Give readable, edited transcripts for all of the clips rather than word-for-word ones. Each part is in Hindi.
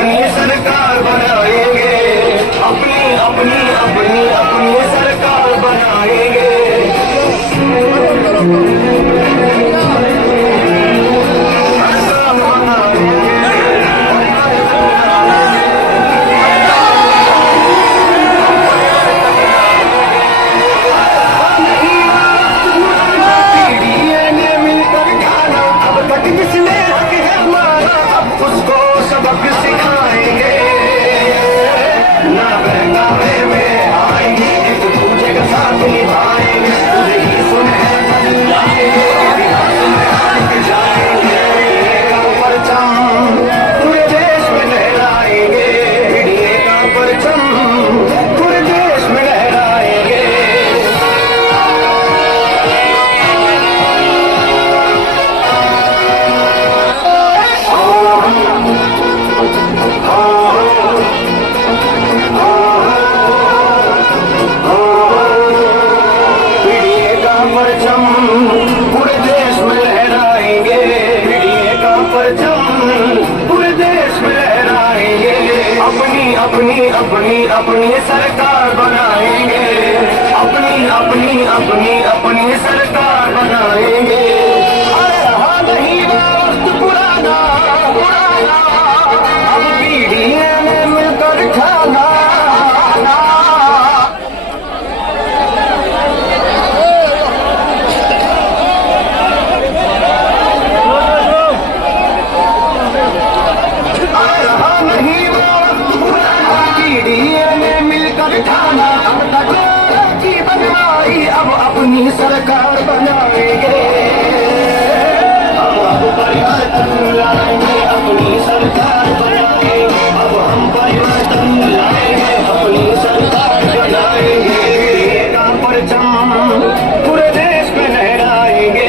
अपनी सरकार बनाएंगे, अपनी अपनी अपनी अपनी सरकार बनाएंगे। उसको सबक सिखाएंगे, ना बहकावे में आएंगे, एक दूसरे का साथ निभाएंगे, तुझे ही सुनहरा दिलाएंगे, इतिहास में आज जाएंगे। का परचम पूरे देश में लहराएंगे, मीडिया का परचम पूरे देश में लहराएंगे। परचम पूरे देश में लहराएंगे, मीडिया का परचम पूरे देश में लहराएंगे। अपनी अपनी अपनी अपनी सरकार बनाएंगे, अपनी अपनी अपनी अपनी सरकार बनाएंगे। रहा नहीं वक्त पुराना पुराना, अब पीढ़ियों ने मिलकर खाना। अब अपनी सरकार बनाएंगे, अब परिवर्तन लाएंगे, अपनी सरकार बनाएंगे, अब हम परिवर्तन लाएंगे, अपनी सरकार बनाएंगे। मीडिया का परचम पूरे देश में लहराएंगे।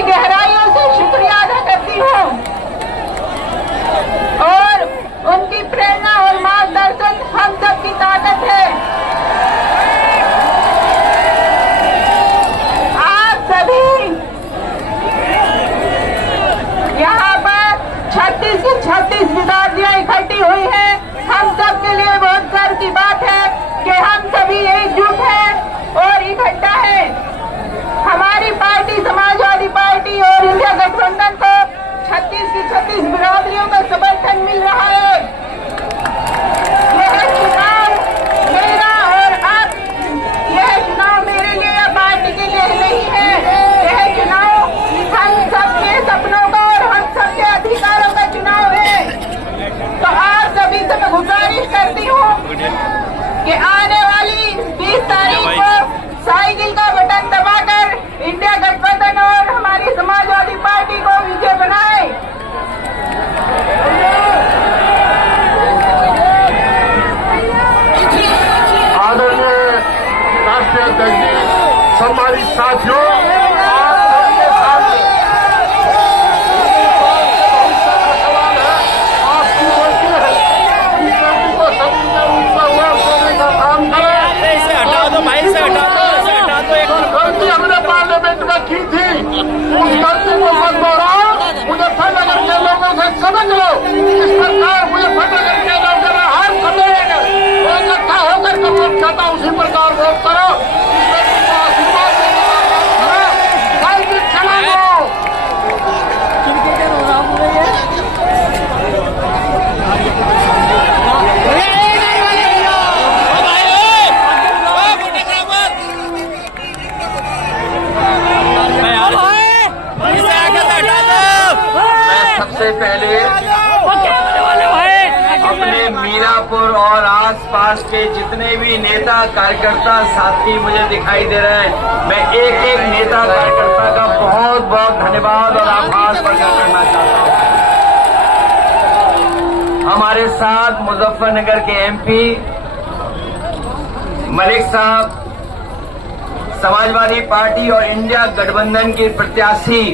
की गहराइयों से शुक्रिया अदा करती हूँ और उनकी प्रेरणा और मार्गदर्शन हम सब की ताकत है। आप सभी यहाँ पर 36 की 36 विद्यार्थियां इकट्ठी हुई हैं। हम सब के लिए बहुत गर्व की बात है कि हम सभी एकजुट हैं और इकट्ठा हैं। हमारी पार्टी समाजवादी पार्टी और इंडिया गठबंधन को 36 की 36 बिरादरियों का समर्थन मिल रहा है। यह चुनाव मेरा और आप, यह चुनाव मेरे लिए या पार्टी के लिए नहीं है। यह चुनाव हम सबके सपनों का और हम सबके अधिकारों का चुनाव है। तो आप सभी से मैं गुजारिश करती हूँ कि आने वाली 20 तारीख को साइकिल का बटन दबाकर इंडिया गठबंधन और हमारी समाजवादी पार्टी को विजय बनाए। आदरणीय राष्ट्रीय अध्यक्ष, सम्मानित साथियों, पार्लियामेंट में की थी, उस गलती को मत दोहराओ। मुजफ्फरनगर के लोगों से समझ लो, इस प्रकार मुजफ्फरनगर के लोग हर समय इकट्ठा होकर के वोट करता, उसी प्रकार वोट करो। आशीर्वाद साइकिल चला लो। सबसे पहले अपने मीरापुर और आसपास के जितने भी नेता कार्यकर्ता साथी मुझे दिखाई दे रहे हैं, मैं एक एक नेता कार्यकर्ता का बहुत बहुत धन्यवाद और आभार प्रकट करना चाहता हूं। हमारे साथ मुजफ्फरनगर के एमपी मलिक साहब, समाजवादी पार्टी और इंडिया गठबंधन के प्रत्याशी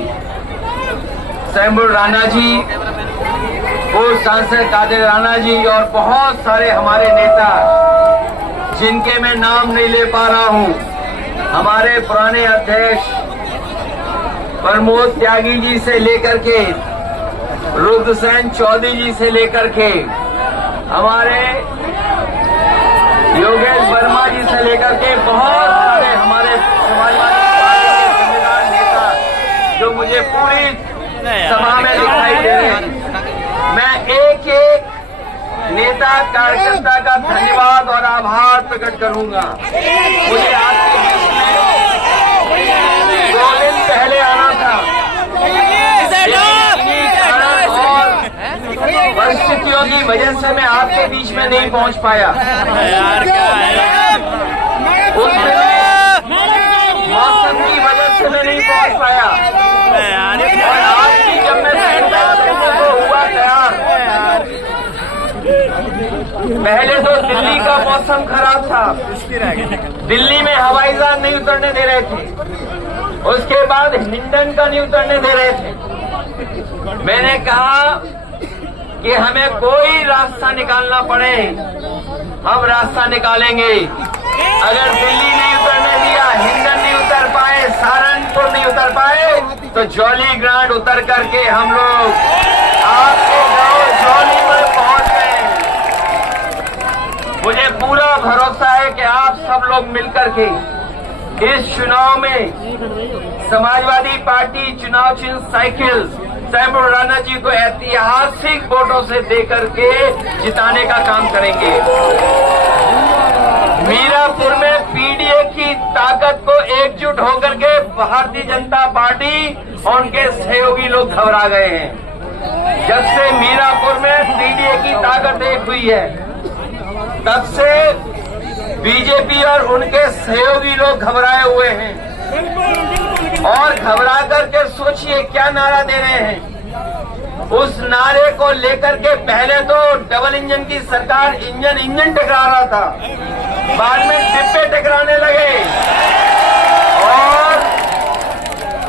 सैमुल राणा जी, पूर्व सांसद कादिर राणा जी और बहुत सारे हमारे नेता जिनके मैं नाम नहीं ले पा रहा हूं। हमारे पुराने अध्यक्ष प्रमोद त्यागी जी से लेकर के रुद्रसेन चौधरी जी से लेकर के हमारे योगेश वर्मा जी से लेकर के बहुत सारे हमारे समाजवादी पार्टी के जिम्मेदार नेता जो मुझे पूरी सभा में दिखाई दे रहे हैं। मैं एक एक नेता कार्यकर्ता का धन्यवाद और आभार प्रकट करूंगा। मुझे आपके बीच में 2 दिन पहले आना था, और परिस्थितियों की वजह से मैं आपके बीच में नहीं पहुंच पाया। उस दिन मौसम की वजह से मैं नहीं पहुंच पाया। और आज की जब मैं हुआ तैयार, पहले तो दिल्ली का मौसम खराब था, दिल्ली में हवाई जहाज नहीं उतरने दे रहे थे, उसके बाद हिंडन का नहीं उतरने दे रहे थे। मैंने कहा कि हमें कोई रास्ता निकालना पड़े, हम रास्ता निकालेंगे। अगर दिल्ली नहीं उतरने दिया, हिंडन नहीं उतर पाए, सहारनपुर नहीं उतर पाए, तो जॉली ग्रांट उतर करके हम लोग आपके गांव जॉली में पहुंच गए। मुझे पूरा भरोसा है कि आप सब लोग मिलकर के इस चुनाव में समाजवादी पार्टी चुनाव चिन्ह साइकिल सैमुल राणा जी को ऐतिहासिक वोटों से देकर के जिताने का काम करेंगे। मीरापुर में पीडीए की ताकत को एकजुट होकर के भारतीय जनता पार्टी और उनके सहयोगी लोग घबरा गए हैं। जब से मीरापुर में पीडीए की ताकत एक हुई है, तब से बीजेपी और उनके सहयोगी लोग घबराए हुए हैं। और घबरा करके सोचिए क्या नारा दे रहे हैं। उस नारे को लेकर के पहले तो डबल इंजन की सरकार इंजन टकरा रहा था, बाद में डिब्बे टकराने लगे और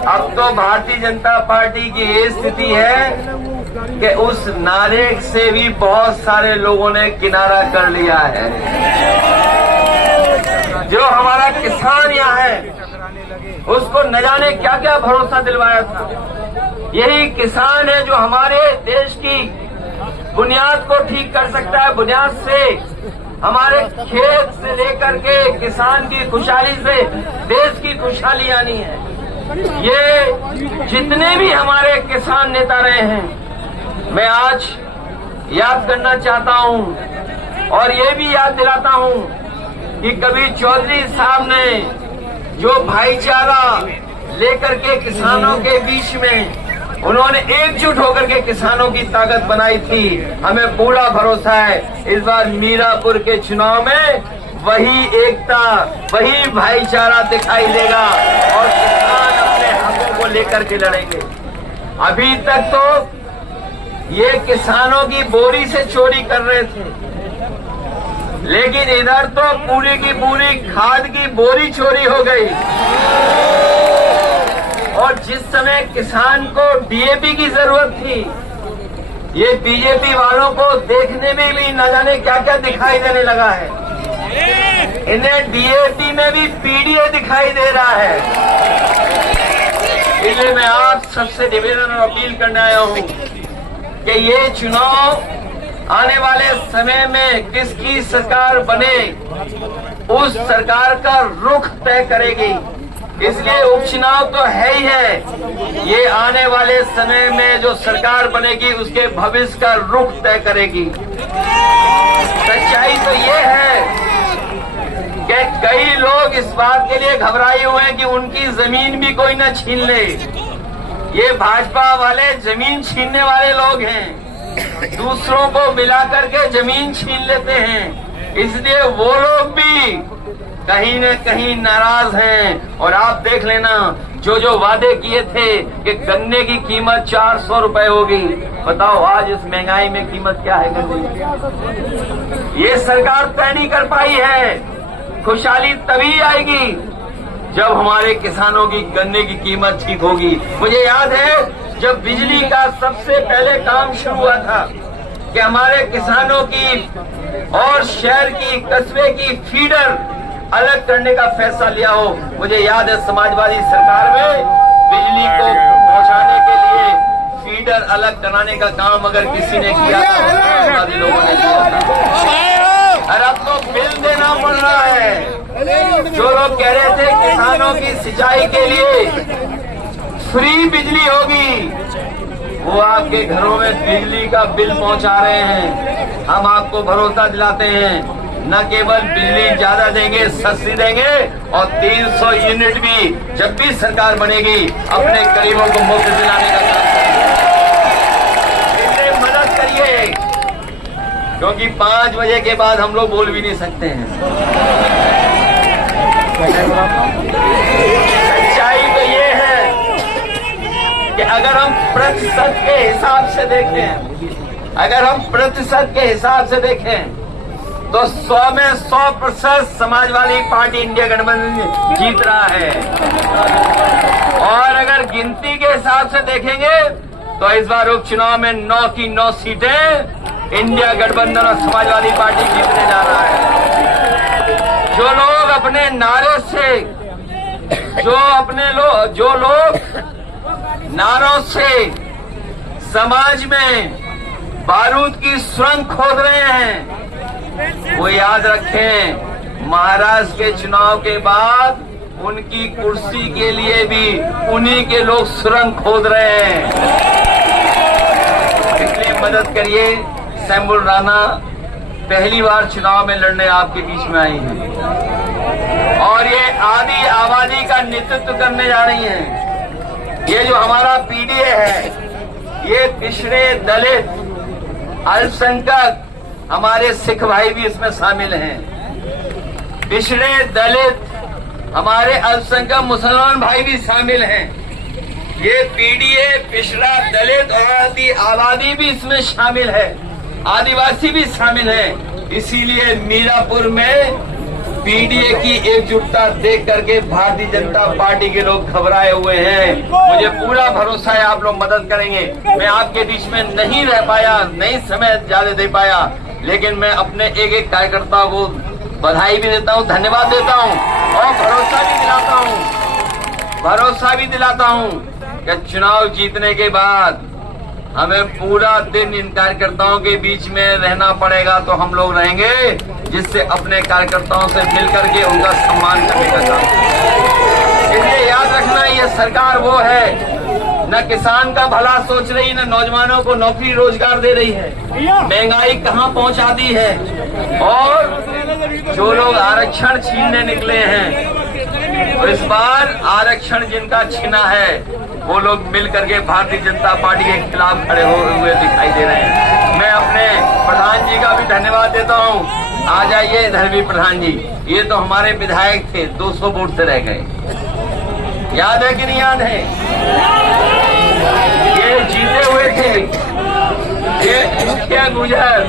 अब तो भारतीय जनता पार्टी की ये स्थिति है कि उस नारे से भी बहुत सारे लोगों ने किनारा कर लिया है। जो हमारा किसान यहाँ है उसको न जाने क्या क्या भरोसा दिलवाया था। यही किसान है जो हमारे देश की बुनियाद को ठीक कर सकता है। बुनियाद से हमारे खेत से लेकर के किसान की खुशहाली से देश की खुशहाली आनी है। ये जितने भी हमारे किसान नेता रहे हैं, मैं आज याद करना चाहता हूं और ये भी याद दिलाता हूं कि कभी चौधरी साहब ने जो भाईचारा लेकर के किसानों के बीच में उन्होंने एकजुट होकर के किसानों की ताकत बनाई थी, हमें पूरा भरोसा है इस बार मीरापुर के चुनाव में वही एकता, वही भाईचारा दिखाई देगा और किसान अपने हकों को लेकर के लड़ेंगे। अभी तक तो ये किसानों की बोरी से चोरी कर रहे थे, लेकिन इधर तो पूरी की पूरी खाद की बोरी चोरी हो गई। और जिस समय किसान को डीएपी की जरूरत थी, ये बीजेपी वालों को देखने में भी न जाने क्या क्या दिखाई देने लगा है। इन्हें डीएपी में भी पीडीए दिखाई दे रहा है। इसलिए मैं आप सबसे निवेदन और अपील करने आया हूं कि ये चुनाव आने वाले समय में किसकी सरकार बने, उस सरकार का रुख तय करेगी। इसलिए उपचुनाव तो है ही है, ये आने वाले समय में जो सरकार बनेगी उसके भविष्य का रुख तय करेगी। सच्चाई तो ये है कि कई लोग इस बात के लिए घबराए हुए हैं कि उनकी जमीन भी कोई न छीन ले। ये भाजपा वाले जमीन छीनने वाले लोग हैं, दूसरों को मिलाकर के जमीन छीन लेते हैं। इसलिए वो लोग भी कहीं न कहीं नाराज हैं। और आप देख लेना, जो वादे किए थे कि गन्ने की कीमत 400 रुपए होगी, बताओ आज इस महंगाई में कीमत क्या है गन्ने की? ये सरकार तय नहीं कर पाई है। खुशहाली तभी आएगी जब हमारे किसानों की गन्ने की कीमत ठीक होगी। मुझे याद है जब बिजली का सबसे पहले काम शुरू हुआ था कि हमारे किसानों की और शहर की, कस्बे की फीडर अलग करने का फैसला लिया हो। मुझे याद है समाजवादी सरकार में बिजली को पहुंचाने के लिए फीडर अलग कराने का काम अगर किसी ने किया था, समाजवादी लोगों ने किया था। और अब तो बिल देना पड़ रहा है। जो लोग कह रहे थे किसानों की सिंचाई के लिए फ्री बिजली होगी, वो आपके घरों में बिजली का बिल पहुंचा रहे हैं। हम आपको भरोसा दिलाते हैं, न केवल बिजली ज्यादा देंगे, सस्ती देंगे और 300 यूनिट भी जब भी सरकार बनेगी अपने गरीबों को मुफ्त दिलाने का काम करेंगे। इसलिए मदद करिए, क्योंकि 5 बजे के बाद हम लोग बोल भी नहीं सकते हैं। सच्चाई तो ये है कि अगर हम प्रतिशत के हिसाब से देखें, अगर हम प्रतिशत के हिसाब से देखें तो 100 में 100% समाजवादी पार्टी इंडिया गठबंधन जीत रहा है। और अगर गिनती के हिसाब से देखेंगे तो इस बार उपचुनाव में 9 की 9 सीटें इंडिया गठबंधन और समाजवादी पार्टी जीतने जा रहा है। जो लोग अपने नारे से, जो लोग नारों से समाज में बारूद की सुरंग खोद रहे हैं, वो याद रखें महाराष्ट्र के चुनाव के बाद उनकी कुर्सी के लिए भी उन्हीं के लोग सुरंग खोद रहे हैं। इसलिए मदद करिए। शंभू राणा पहली बार चुनाव में लड़ने आपके बीच में आई हैं और ये आदि आबादी का नेतृत्व करने जा रही हैं। ये जो हमारा पीडीए है, ये पिछड़े, दलित, अल्पसंख्यक, हमारे सिख भाई भी इसमें शामिल हैं। पिछड़े, दलित, हमारे अल्पसंख्यक मुसलमान भाई भी शामिल हैं। ये पीडीए, पिछड़ा, दलित और आदि आबादी भी इसमें शामिल है, आदिवासी भी शामिल है। इसीलिए मीरापुर में पीडीए की एकजुटता देख करके भारतीय जनता पार्टी के लोग घबराए हुए हैं। मुझे पूरा भरोसा है आप लोग मदद करेंगे। मैं आपके बीच में नहीं रह पाया, नहीं समय ज्यादा दे पाया, लेकिन मैं अपने एक एक कार्यकर्ता को बधाई भी देता हूं, धन्यवाद देता हूं और भरोसा भी दिलाता हूं कि चुनाव जीतने के बाद हमें पूरा दिन इन कार्यकर्ताओं के बीच में रहना पड़ेगा तो हम लोग रहेंगे, जिससे अपने कार्यकर्ताओं से मिलकर के उनका सम्मान करने का काम करेंगे। इसलिए याद रखना, ये सरकार वो है न किसान का भला सोच रही, न नौजवानों को नौकरी रोजगार दे रही है, महंगाई कहां पहुंचा दी है। और जो लोग आरक्षण छीनने निकले हैं, तो इस बार आरक्षण जिनका छीना है वो लोग मिल करके भारतीय जनता पार्टी के खिलाफ खड़े हुए दिखाई दे रहे हैं। मैं अपने प्रधान जी का भी धन्यवाद देता हूं। आ जाइए इधर भी प्रधान जी, ये तो हमारे विधायक थे, 200 वोट से रह गए, याद है कि नहीं याद है? ये जीते हुए थे, ये मुखिया गुजर,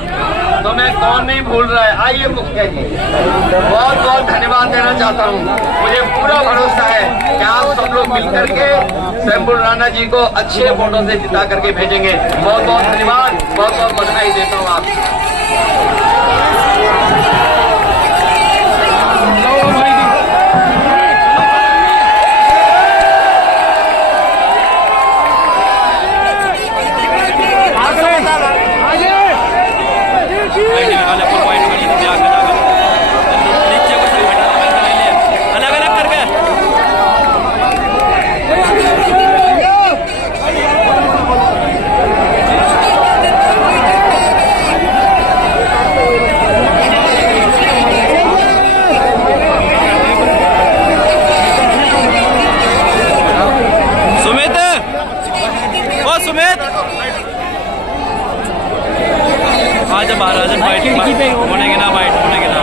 तो मैं कौन नहीं भूल रहा है। आइए मुखिया जी, बहुत बहुत धन्यवाद देना चाहता हूँ। मुझे पूरा भरोसा है कि आप सब लोग मिलकर के सैफुल राणा जी को अच्छे वोटों से जिता करके भेजेंगे। बहुत बहुत धन्यवाद, बहुत बहुत बधाई देता हूँ आपको। आजा बाहर, आजा, होने के ना, वाइट होने के ना।